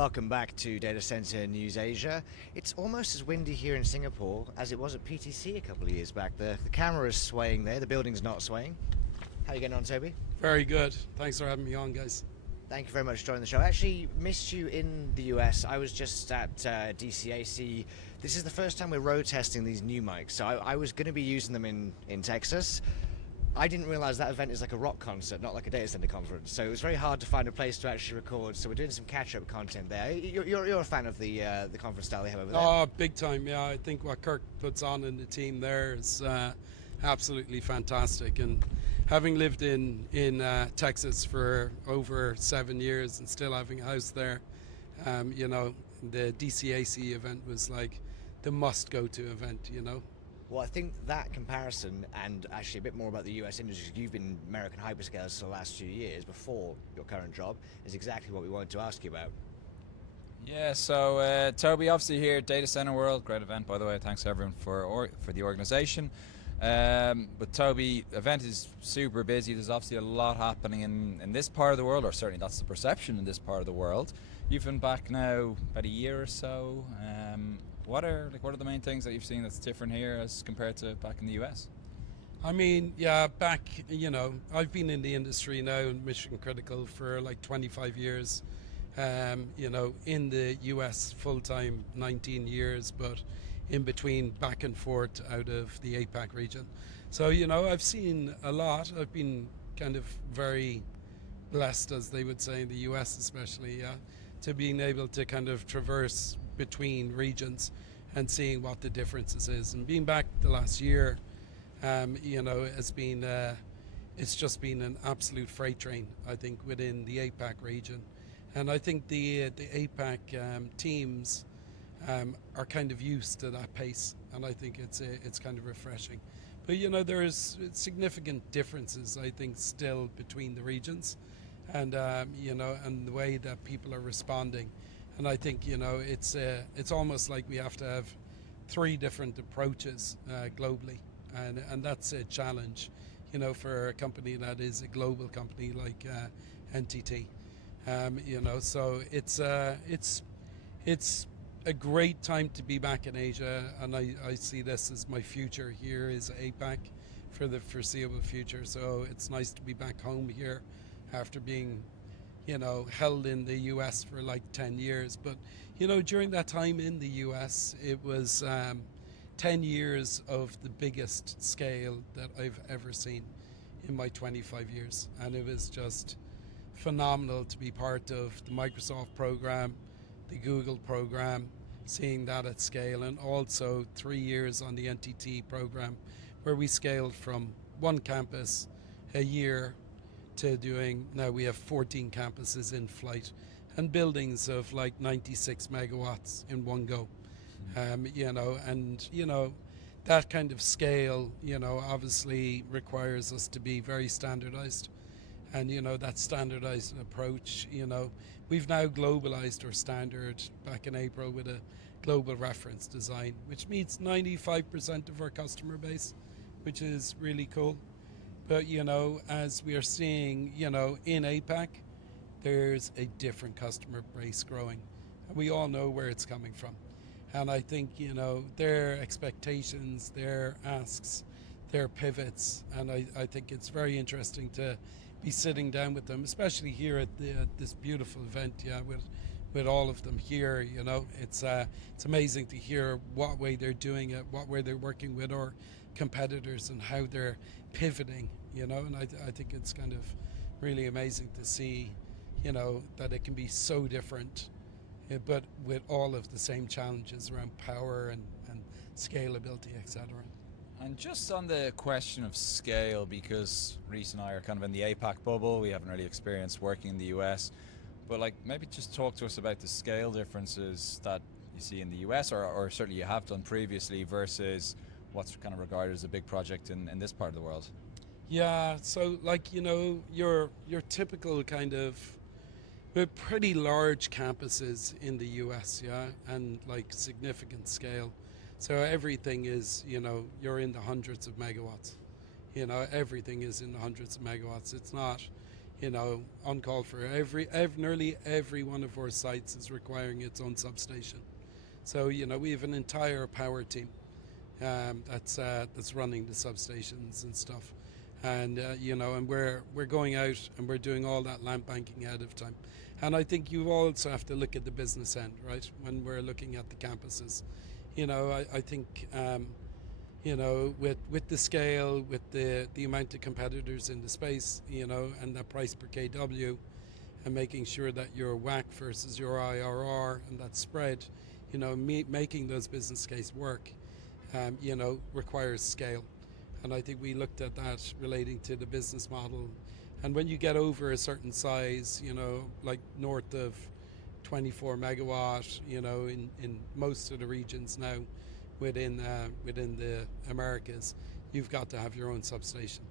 Welcome back to Data Center News Asia. It's almost as windy here in Singapore as it was at PTC a couple of years back. The camera is swaying there, the building's not swaying. How are you getting on, Toby? Very good. Thanks for having me on, guys. Thank you very much for joining the show. I actually missed you in the US. I was just at DCAC. This is the first time we're road testing these new mics. So I was going to be using them in Texas. I didn't realize that event is like a rock concert, not like a data center conference. So it was very hard to find a place to actually record. So we're doing some catch-up content there. You're a fan of the conference style they have over there? Oh, big time, yeah. I think what Kirk puts on in the team there is absolutely fantastic. And having lived in Texas for over 7 years and still having a house there, the DCAC event was like the must-go-to event, Well, I think that comparison, and actually a bit more about the US industry, you've been American hyperscalers for the last few years before your current job, is exactly what we wanted to ask you about. Yeah, so Toby, obviously here at Data Center World, great event by the way, thanks to everyone for the organisation. But Toby, event is super busy, there's obviously a lot happening in this part of the world, or certainly that's the perception in this part of the world. You've been back now about a year or so. What are the main things that you've seen that's different here as compared to back in the US? I mean, yeah, back, I've been in the industry now in mission critical for like 25 years. In the US full-time 19 years, but in between back and forth out of the APAC region. So, I've seen a lot. I've been kind of very blessed, as they would say in the US especially, to being able to kind of traverse between regions and seeing what the differences is. And being back the last year, has been, it's just been an absolute freight train, I think, within the APAC region. And I think the APAC teams are kind of used to that pace, and I think it's kind of refreshing. But there's significant differences, I think, still between the regions, and and the way that people are responding. And I think it's almost like we have to have 3 different approaches globally, and that's a challenge, for a company that is a global company like NTT. So it's a great time to be back in Asia, and I see this as my future here is APAC for the foreseeable future. So it's nice to be back home here after being held in the US for like 10 years. But, during that time in the US, it was 10 years of the biggest scale that I've ever seen in my 25 years. And it was just phenomenal to be part of the Microsoft program, the Google program, seeing that at scale, and also 3 years on the NTT program, where we scaled from 1 campus a year to doing, now we have 14 campuses in flight and buildings of like 96 megawatts in one go. That kind of scale, obviously requires us to be very standardized. And that standardized approach, we've now globalized our standard back in April with a global reference design, which meets 95% of our customer base, which is really cool. But, as we are seeing, in APAC, there's a different customer base growing. And we all know where it's coming from. And I think, their expectations, their asks, their pivots, and I think it's very interesting to be sitting down with them, especially here at this beautiful event, with all of them here. It's amazing to hear what way they're doing it, what way they're working with our competitors, and how they're pivoting. And I think it's kind of really amazing to see, that it can be so different, but with all of the same challenges around power and scalability, etc. And just on the question of scale, because Rhys and I are kind of in the APAC bubble, we haven't really experienced working in the US, but maybe just talk to us about the scale differences that you see in the US, or certainly you have done previously, versus what's kind of regarded as a big project in this part of the world. Yeah, so your typical kind of, we're pretty large campuses in the US, and like significant scale. So everything is, you're in the hundreds of megawatts. Everything is in the hundreds of megawatts. It's not, on call for nearly every one of our sites is requiring its own substation. So we have an entire power team that's running the substations and stuff, and and we're going out and we're doing all that land banking ahead of time. And I think you also have to look at the business end, right? When we're looking at the campuses, I think with the scale, with the amount of competitors in the space, and the price per kW, and making sure that your WACC versus your IRR and that spread, making those business case work, requires scale. And I think we looked at that relating to the business model. And when you get over a certain size, like north of 24 megawatt, in most of the regions now within the Americas, you've got to have your own substation.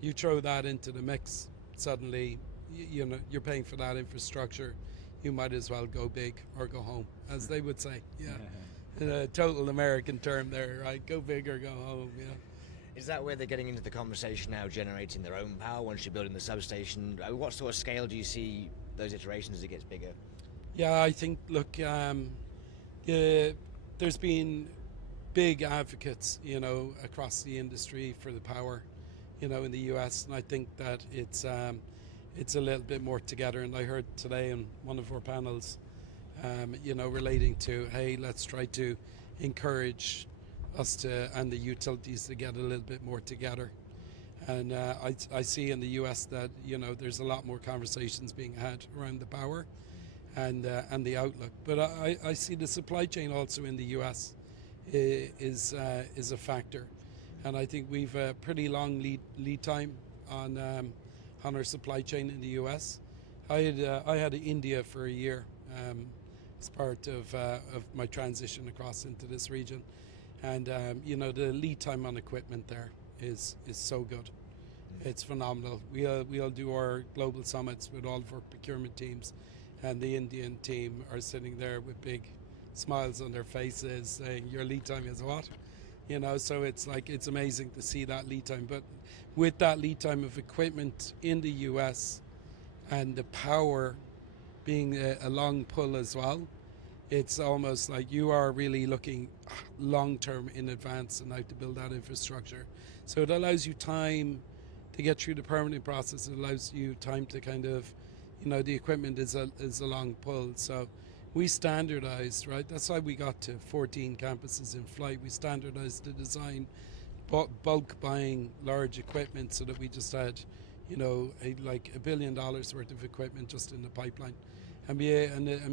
You throw that into the mix, suddenly, you're paying for that infrastructure. You might as well go big or go home, as they would say. Yeah. A total American term there, right? Go big or go home. Yeah. Is that where they're getting into the conversation now, generating their own power once you're building the substation? What sort of scale do you see those iterations as it gets bigger? Yeah, I think, look, there's been big advocates, across the industry for the power, in the US, and I think that it's a little bit more together. And I heard today in one of our panels, relating to, hey, let's try to encourage us and the utilities to get a little bit more together. And I see in the US that there's a lot more conversations being had around the power and the outlook. But I see the supply chain also in the US is a factor, and I think we've a pretty long lead time on our supply chain in the US. I had India for a year as part of my transition across into this region. And the lead time on equipment there is so good. It's phenomenal. We'll do our global summits with all of our procurement teams, and the Indian team are sitting there with big smiles on their faces saying, your lead time is what? So it's amazing to see that lead time. But with that lead time of equipment in the US and the power being a long pull as well, it's almost like you are really looking long-term in advance and how to build that infrastructure. So it allows you time to get through the permitting process. It allows you time to kind of, the equipment is a long pull. So we standardized, right? That's why we got to 14 campuses in flight. We standardized the design, bulk buying large equipment, so that we just had, $1 billion worth of equipment just in the pipeline. And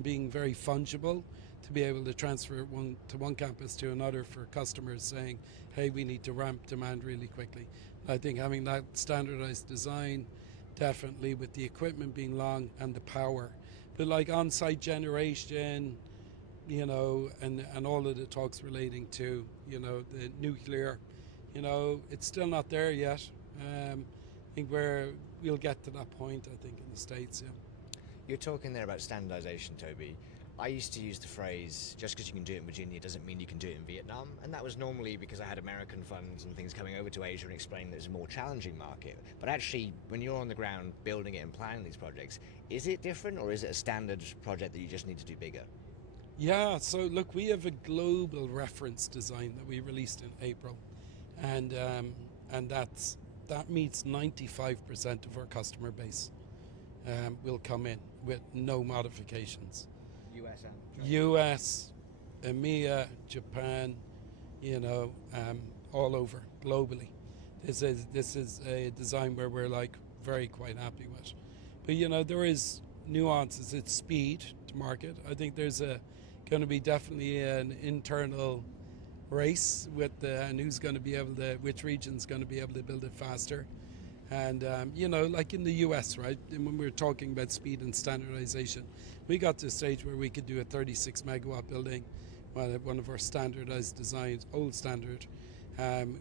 being very fungible to be able to transfer one campus to another for customers saying, hey, we need to ramp demand really quickly. I think having that standardized design, definitely with the equipment being long and the power, but like on-site generation, and all of the talks relating to, the nuclear, it's still not there yet. I think we'll get to that point, I think, in the States, yeah. You're talking there about standardization, Toby. I used to use the phrase, just because you can do it in Virginia doesn't mean you can do it in Vietnam. And that was normally because I had American funds and things coming over to Asia and explaining that it's a more challenging market. But actually, when you're on the ground building it and planning these projects, is it different, or is it a standard project that you just need to do bigger? Yeah, so look, we have a global reference design that we released in April. And that meets 95% of our customer base. Will come in with no modifications. US, EMEA, Japan, all over globally. This is a design where we're very quite happy with. But there is nuances. It's speed to market. I think there's going to be definitely an internal race with and who's going to be able to, which region's going to be able to build it faster. And, like in the US, right, and when we were talking about speed and standardization, we got to a stage where we could do a 36 megawatt building, one of our standardized designs, old standard.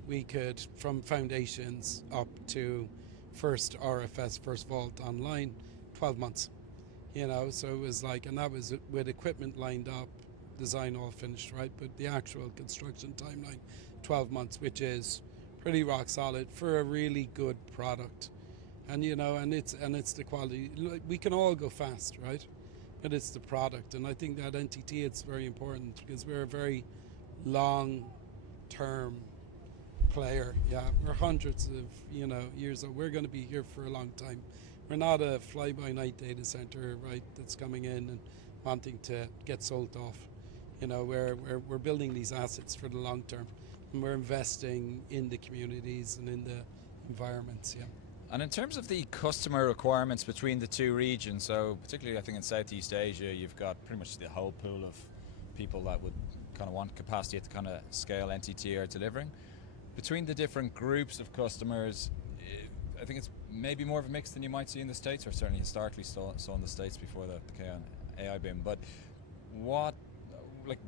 We could, from foundations up to first RFS, first vault online, 12 months. So it was and that was with equipment lined up, design all finished, right? But the actual construction timeline, 12 months, which is pretty rock solid for a really good product. and and it's the quality. We can all go fast, right? But it's the product, and I think that NTT, it's very important because we're a very long-term player. Yeah, we're hundreds of years old. We're going to be here for a long time. We're not a fly-by-night data center, right? That's coming in and wanting to get sold off. We're building these assets for the long term, and we're investing in the communities and in the environments. Yeah. And in terms of the customer requirements between the two regions, so particularly I think in Southeast Asia, you've got pretty much the whole pool of people that would kind of want capacity at the kind of scale NTT are delivering. Between the different groups of customers, I think it's maybe more of a mix than you might see in the States, or certainly historically saw in the States before the AI boom. But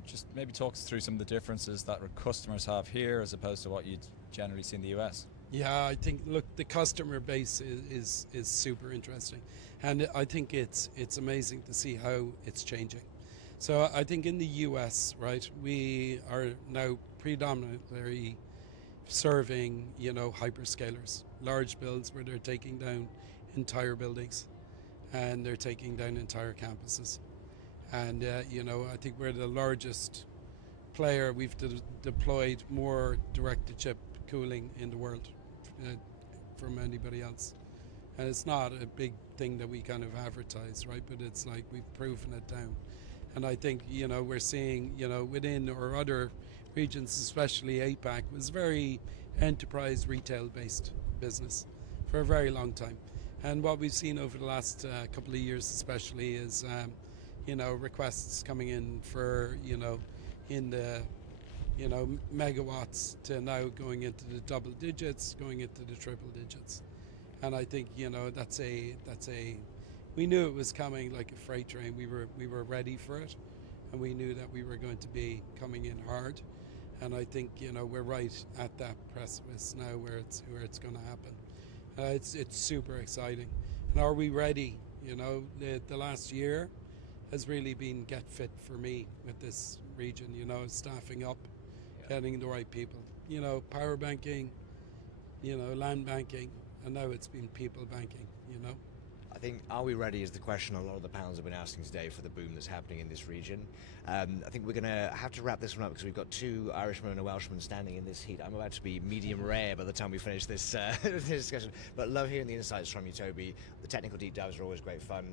just maybe talk us through some of the differences that customers have here as opposed to what you'd generally see in the US. Yeah, I think, look, the customer base is super interesting, and I think it's amazing to see how it's changing. So I think in the US, right, we are now predominantly serving, hyperscalers, large builds where they're taking down entire buildings and they're taking down entire campuses. And, I think we're the largest player. We've deployed more direct-to-chip cooling in the world from anybody else. And it's not a big thing that we kind of advertise, right? But it's like we've proven it down. And I think, we're seeing, within our other regions, especially APAC, was very enterprise retail-based business for a very long time. And what we've seen over the last couple of years especially is, requests coming in for, in the megawatts to now going into the double digits, going into the triple digits. And I think, that's a we knew it was coming like a freight train. We were ready for it, and we knew that we were going to be coming in hard. And I think, we're right at that precipice now where it's going to happen. It's super exciting. And are we ready? The last year has really been get fit for me with this region, staffing up, getting the right people, power banking, land banking, and now it's been people banking, I think, are we ready is the question a lot of the panels have been asking today for the boom that's happening in this region. I think we're going to have to wrap this one up because we've got two Irishmen and a Welshman standing in this heat. I'm about to be medium rare by the time we finish this, this discussion. But love hearing the insights from you, Toby. The technical deep dives are always great fun.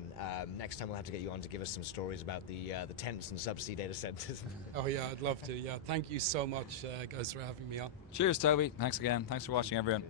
Next time we'll have to get you on to give us some stories about the tents and subsea data centers. Oh yeah, I'd love to. Yeah, thank you so much, guys, for having me on. Cheers, Toby. Thanks again. Thanks for watching, everyone.